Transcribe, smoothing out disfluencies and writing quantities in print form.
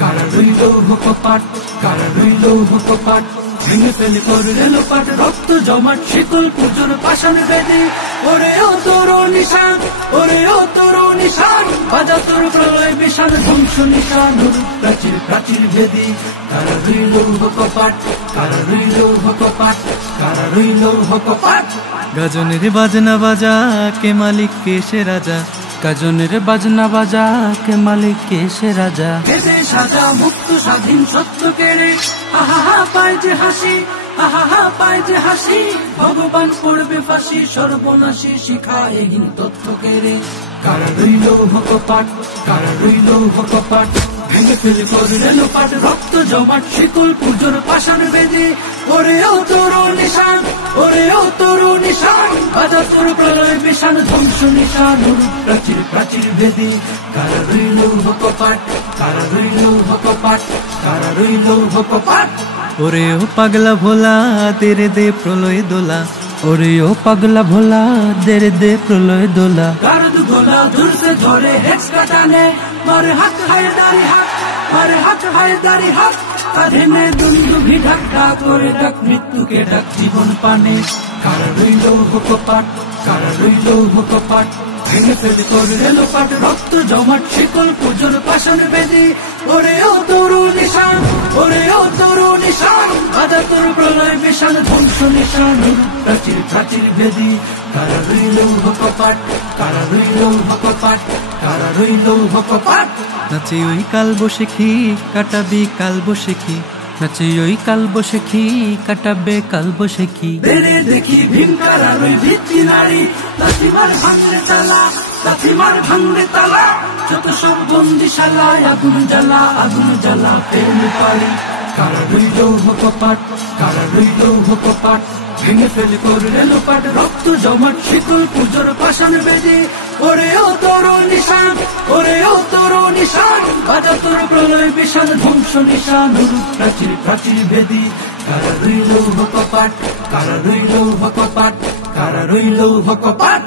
কারা রইল কপাট, কারা রইল কপাট, ভেঙে ফেলে করলে লোপাট, রক্ত জমাট শিকল পুজোর পাষাণ বেদে। ওরে ও তোর নিশান, ওরে ও তোর নিশান, বাজা তোর প্রলয় বিশাল ধ্বংস নিশান, প্রাচীর প্রাচীর ভেদি। কারা রইল কপাট, কারা রইল কপাট, কারা রইল কপাট। গাজনের বাজনা বাজা কে মালিক কে সে রাজা, গাজনের বাজনা বাজা কে মালিক কে সে রাজা। বেদে সাজা মুক্ত স্বাধীন সত্য কেড়ে, আহা হা পায় যে হাসি, আহা হা পায় যে হাসি, ভগবান পড়বে ফাঁসি, সর্বনাশী শিখা এহীন তথ্য কেড়ে। কারা রইল কপাট, কারা রইল কপাট, ভেঙে ফেলে করলে লোপাট, রক্ত জমাট শিকল পুজোর পাষাণ বেদে। ওরে ও তোর নিশান, ওরে ও তোর নিশান, বাজা তোর প্রলয় বিশাল ধ্বংস নিশান, প্রাচীর প্রাচীর ভেদি। কারা রইল কপাট, কারা রইল কপাট, কারা রইল কপাট। ওরে ও পাগলা ভোলা তেরে দে প্রলয় দোলা, ওরে ও পাগলা ভোলা তেরে দে প্রলয় দোলা। গারদ গোলা দূর से झोरे हेक्स काटाने, मारे हक है दारी हक, मारे हक है दारी हक, कांधे में दुंदुभी ढक ढक करे ढक, मृत्यु के ढक जीवन पाने। कारा रइल कपाट, कारा रइल कपाट, ভেঙে ফেলে করলে লোপাট, রক্ত জমাট শিকল পুজোর পাষাণ বেদে। ওরে ও তোর নিশান, ওরে ও তোর নিশান, বাজা তোর প্রলয় বিশাল ধ্বংস নিশান, প্রাচীর প্রাচীর ভেদি। কারা রইল কপাট, কারা রইল কপাট, কারা রইল কপাট। নাচে ওই কাল বসেখি কাটাবি কাল বসেখি, নাচে ওই কাল বসেখি কাটাবে কাল বসেখি। বেড়ে দেখি ভীমকার আর ওই ভিত্তি নারী, লাথিমার ভাঙলে তালা, লাথিমার ভাঙলে তালা, যত সব বন্দিশালায় আগুন জ্বালা, আগুন জ্বালা প্রেম পারি। কারা রইল কপাট, কারা রইল কপাট, ভেঙে ফেলে করলে লোপাট, রক্ত জমাট শিকল পুজোর পাষাণ বেদে। ওরে ও তোর নিশান, ওরে ও তোর নিশান, বাজা তোর প্রলয় বিশাল ধ্বংস নিশান, প্রাচীর প্রাচীর ভেদি। কারা রইল কপাট, কারা রইল কপাট, কারা রইল কপাট।